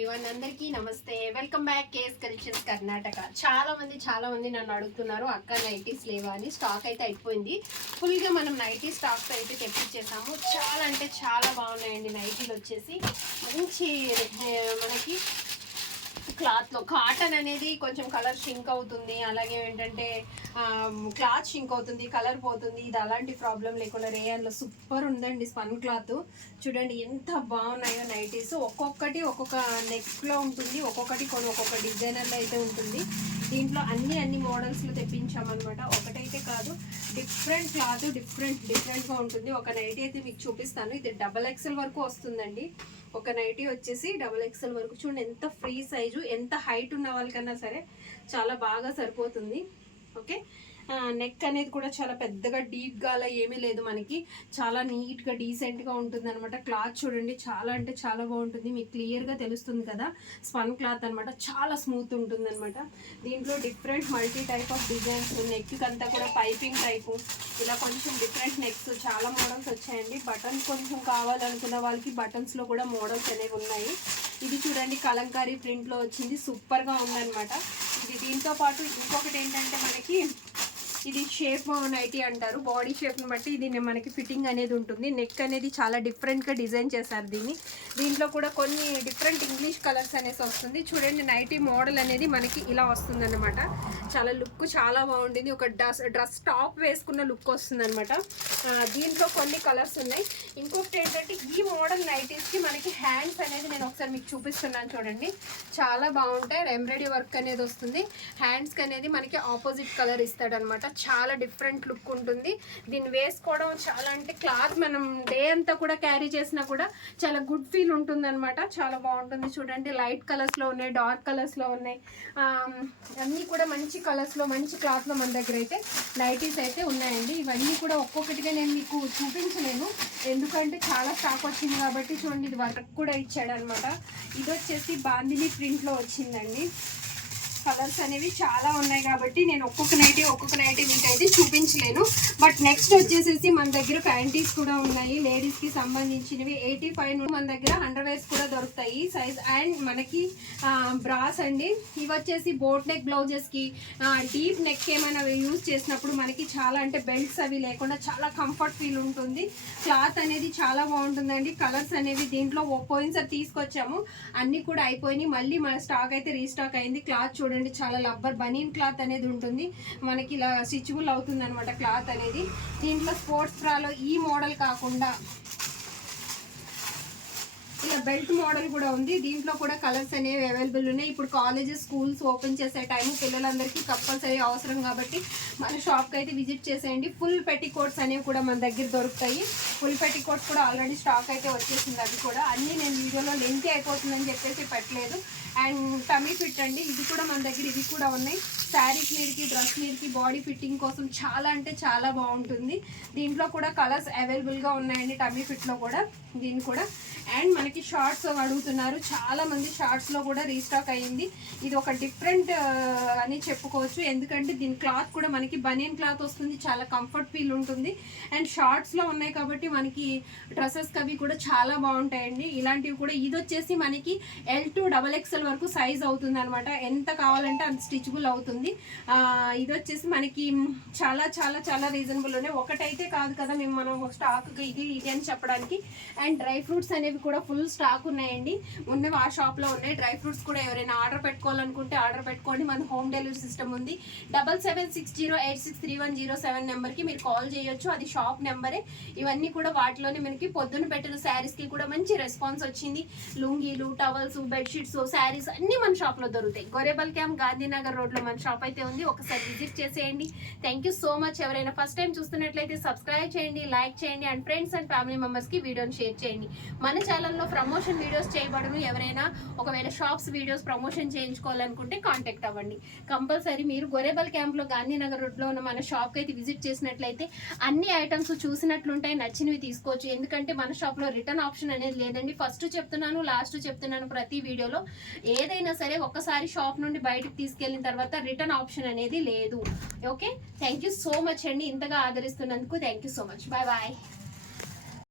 ఇవన్నీ అందరికీ నమస్తే welcome back case collections Karnataka చాలా మంది చాలా మంది నన్ను అడుగుతున్నారు అక్క నైటీస్ లేవా? అని. స్టాక్ అయితే అయిపోయింది. ఫుల్గా మనం నైటీ స్టాక్స్ అయితే తెప్పించేసాము. చాలా అంటే చాలా బాగున్నాయండి నైటీలు వచ్చేసి. మంచి మనకి క్లాత్లో. కాటన్ అనేది కొంచెం కలర్ షింక్ అవుతుంది. అలాగే ఏంటంటే క్లాత్ షింక్ అవుతుంది కలర్ పోతుంది. ఇది అలాంటి ప్రాబ్లం లేకుండా రేయన్లో సూపర్ ఉందండి స్పన్ క్లాత్. చూడండి ఎంత బాగున్నాయో నైటీస్. ఒక్కొక్కటి ఒక్కొక్క నెక్స్ట్లో ఉంటుంది ఒక్కొక్కటి కొన్ని ఒక్కొక్క డిజైనర్లో అయితే ఉంటుంది. దీంట్లో అన్ని అన్ని మోడల్స్లో తెప్పించామన్నమాట. ఒకటైతే కాదు డిఫరెంట్ క్లాత్ డిఫరెంట్ డిఫరెంట్గా ఉంటుంది. ఒక నైటీ అయితే మీకు చూపిస్తాను. ఇది డబల్ ఎక్సెల్ వరకు వస్తుందండి. ఒక నైటీ వచ్చేసి డబుల్ ఎక్స్ఎల్ వరకు. చూడండి ఎంత ఫ్రీ సైజు ఎంత హైట్ ఉన్న వాళ్ళకన్నా సరే చాలా బాగా సరిపోతుంది. ఓకే? నెక్ అనేది కూడా చాలా పెద్దగా డీప్గా అలా ఏమీ లేదు మనకి. చాలా నీట్గా డీసెంట్గా ఉంటుంది అనమాట క్లాత్ చూడండి చాలా అంటే చాలా బాగుంటుంది. మీకు క్లియర్గా తెలుస్తుంది కదా. స్పన్ క్లాత్ అనమాట చాలా స్మూత్ ఉంటుంది అనమాట దీంట్లో different multi type of designs నెక్కి అంతా కూడా పైపింగ్ టైపు ఇలా కొంచెం డిఫరెంట్ నెక్స్ చాలా మోడల్స్ వచ్చాయండి. బటన్స్ కొంచెం కావాలనుకున్న వాళ్ళకి బటన్స్లో కూడా మోడల్స్ అనేవి ఉన్నాయి. ఇది చూడండి కలంకారీ ప్రింట్లో వచ్చింది. సూపర్గా ఉందన్నమాట. ఇది దీంతో పాటు ఇంకొకటి ఏంటంటే మనకి ఇది షేప్ నైటీ అంటారు. బాడీ షేప్ని బట్టి ఇది మనకి ఫిట్టింగ్ అనేది ఉంటుంది. నెక్ అనేది చాలా డిఫరెంట్గా డిజైన్ చేశారు దీన్ని. దీంట్లో కూడా కొన్ని డిఫరెంట్ ఇంగ్లీష్ కలర్స్ అనేసి వస్తుంది. చూడండి నైటీ మోడల్ అనేది మనకి ఇలా వస్తుందన్నమాట. చాలా లుక్ చాలా బాగుంటుంది. ఒక డ్రెస్ డ్రెస్ టాప్ వేసుకున్న లుక్ వస్తుంది అనమాట దీంట్లో కొన్ని కలర్స్ ఉన్నాయి. ఇంకొకటి ఏంటంటే ఈ మోడల్ నైటీస్కి మనకి హ్యాండ్స్ అనేది నేను ఒకసారి మీకు చూపిస్తున్నాను చూడండి. చాలా బాగుంటాయి. ఎంబ్రాయిడరీ వర్క్ అనేది వస్తుంది. హ్యాండ్స్కి అనేది మనకి ఆపోజిట్ కలర్ ఇస్తాడనమాట చాలా డిఫరెంట్ లుక్ ఉంటుంది. దీన్ని వేసుకోవడం చాలా అంటే క్లాత్ మనం డే అంతా కూడా క్యారీ చేసినా కూడా చాలా గుడ్ ఫీల్ ఉంటుంది అనమాట చాలా బాగుంటుంది చూడండి. లైట్ కలర్స్లో ఉన్నాయి డార్క్ కలర్స్లో ఉన్నాయి. అన్నీ కూడా మంచి కలర్స్లో మంచి క్లాత్లో మన దగ్గర అయితే నైటీస్ అయితే ఉన్నాయండి. ఇవన్నీ కూడా ఒక్కొక్కటిగా నేను మీకు చూపించలేను. ఎందుకంటే చాలా స్టాక్ వచ్చింది కాబట్టి చూడండి ఇది వర్క్ కూడా ఇచ్చాడనమాట ఇది వచ్చేసి బాందిని ప్రింట్లో వచ్చిందండి. కలర్స్ అనేవి చాలా ఉన్నాయి కాబట్టి నేను ఒక్కొక్క నైటీ ఒక్కొక్క నైటీ మీకైతే చూపించలేను. బట్ నెక్స్ట్ వచ్చేసేసి మన దగ్గర ప్యాంటీస్ కూడా ఉన్నాయి. లేడీస్కి సంబంధించినవి ఎయిటీ ఫైవ్ మన దగ్గర అండర్వేర్స్ కూడా దొరుకుతాయి. సైజ్ అండ్ మనకి బ్రాస్ అండి. ఇవి వచ్చేసి బోట్ నెక్ బ్లౌజెస్కి డీప్ నెక్ ఏమైనా యూజ్ చేసినప్పుడు మనకి చాలా అంటే బెల్ట్స్ అవి లేకుండా చాలా కంఫర్ట్ ఫీల్ ఉంటుంది. క్లాత్ అనేది చాలా బాగుంటుందండి. కలర్స్ అనేవి దీంట్లో ఓ- పోయినసారి తీసుకొచ్చాము. అన్నీ కూడా అయిపోయినాయి. మళ్ళీ మన స్టాక్ అయితే రీస్టాక్ అయింది. క్లాత్ చూడండి. చాలా లబ్బర్ బనీన్ క్లాత్ అనేది ఉంటుంది. మనకి ఇలా స్టిచ్బుల్ అవుతుంది అనమాట క్లాత్ అనేది. దీంట్లో స్పోర్ట్స్ బ్రాలో ఈ మోడల్ కాకుండా ఇలా బెల్ట్ మోడల్ కూడా ఉంది. దీంట్లో కూడా కలర్స్ అనేవి అవైలబుల్ ఉన్నాయి. ఇప్పుడు కాలేజెస్ స్కూల్స్ ఓపెన్ చేసే టైం పిల్లలందరికీ కంపల్సరీ అవసరం కాబట్టి మన షాప్కి అయితే విజిట్ చేసేయండి. ఫుల్ పెట్టి కోట్స్ అనేవి కూడా మన దగ్గర దొరుకుతాయి. ఫుల్ పెట్టి కోట్స్ కూడా ఆల్రెడీ స్టాక్ అయితే వచ్చేసింది. అది కూడా అన్నీ నేను వీడియోలో లెంత్ అయిపోతుందని చెప్పేసి పెట్టలేదు. అండ్ టమీ ఫిట్ అండి. ఇది కూడా మన దగ్గర ఇవి కూడా ఉన్నాయి. శారీస్ మీదకి డ్రెస్ మీదకి బాడీ ఫిట్టింగ్ కోసం చాలా అంటే చాలా బాగుంటుంది. దీంట్లో కూడా కలర్స్ అవైలబుల్గా ఉన్నాయండి టమీ ఫిట్లో కూడా. దీన్ని కూడా. అండ్ మనకి షార్ట్స్ అడుగుతున్నారు. చాలా మంది షార్ట్స్లో కూడా రీస్టాక్ అయ్యింది. ఇది ఒక డిఫరెంట్ అని చెప్పుకోవచ్చు. ఎందుకంటే దీని క్లాత్ కూడా మనకి బనియన్ క్లాత్ వస్తుంది. చాలా కంఫర్ట్ ఫీల్ ఉంటుంది. అండ్ షార్ట్స్లో ఉన్నాయి కాబట్టి మనకి డ్రెస్సెస్ అవి కూడా చాలా బాగుంటాయండి. ఇలాంటివి కూడా ఇది వచ్చేసి మనకి ఎల్ టు డబల్ ఎక్స్ఎల్ వరకు సైజ్ అవుతుంది అనమాట ఎంత కావాలంటే అంత స్టిచ్బుల్ అవుతుంది. ఇది వచ్చేసి మనకి చాలా చాలా చాలా రీజనబుల్ ఉన్నాయి. ఒకటైతే కాదు కదా మేము మనం స్టాక్ ఇది ఇది అని చెప్పడానికి. అండ్ డ్రై ఫ్రూట్స్ అనేవి కూడా ఫుల్ స్టాక్ ఉన్నాయండి. ఉన్నవి ఆ షాప్లో ఉన్నాయి. డ్రై ఫ్రూట్స్ కూడా ఎవరైనా ఆర్డర్ పెట్టుకోవాలనుకుంటే ఆర్డర్ పెట్టుకోండి. మన హోమ్ డెలివరీ సిస్టమ్ ఉంది. Double seven six zero eight six three one zero seven నెంబర్కి మీరు కాల్ చేయొచ్చు. అది షాప్ నెంబరే ఇవన్నీ కూడా వాటిలోనే మనకి పొద్దున పెట్టిన శారీస్కి కూడా మంచి రెస్పాన్స్ వచ్చింది. లుంగీలు టవల్స్ బెడ్షీట్స్ శారీస్ అన్నీ మన షాప్లో దొరుకుతాయి. గొరేబల్ క్యాంప్ గాంధీనగర్ రోడ్లో మన షాప్ అయితే ఉంది. ఒకసారి విజిట్ చేసేయండి. థ్యాంక్ యూ సో మచ్ ఎవరైనా ఫస్ట్ టైం చూస్తున్నట్లయితే సబ్స్క్రైబ్ చేయండి లైక్ చేయండి అండ్ ఫ్రెండ్స్ అండ్ ఫ్యామిలీ మెంబర్స్కి వీడియోని షేర్ చేయండి. మన ఛానల్లో ప్రమోషన్ వీడియోస్ చేయబడను ఎవరైనా ఒకవేళ షాప్స్ వీడియోస్ ప్రమోషన్ చేయించుకోవాలనుకుంటే కాంటాక్ట్ అవ్వండి. కంపల్సరీ మీరు గొరేబల్ క్యాంప్లో గాంధీనగర్ రోడ్లో ఉన్న మన షాప్కి అయితే విజిట్ చేసినట్లయితే అన్ని ఐటమ్స్ చూసినట్లుంటాయి. నచ్చినవి తీసుకోవచ్చు. ఎందుకంటే మన షాప్లో రిటర్న్ ఆప్షన్ అనేది లేదండి. ఫస్ట్ చెప్తున్నాను లాస్ట్ చెప్తున్నాను ప్రతి వీడియోలో. ఏదైనా సరే ఒక్కసారి షాప్ నుండి బయటకు తీసుకెళ్ళిన తర్వాత రిటర్న్ ఆప్షన్ అనేది లేదు. Okay? Thank you so much అండి. ఇంతగా ఆదరిస్తున్నందుకు thank you so much. Bye bye.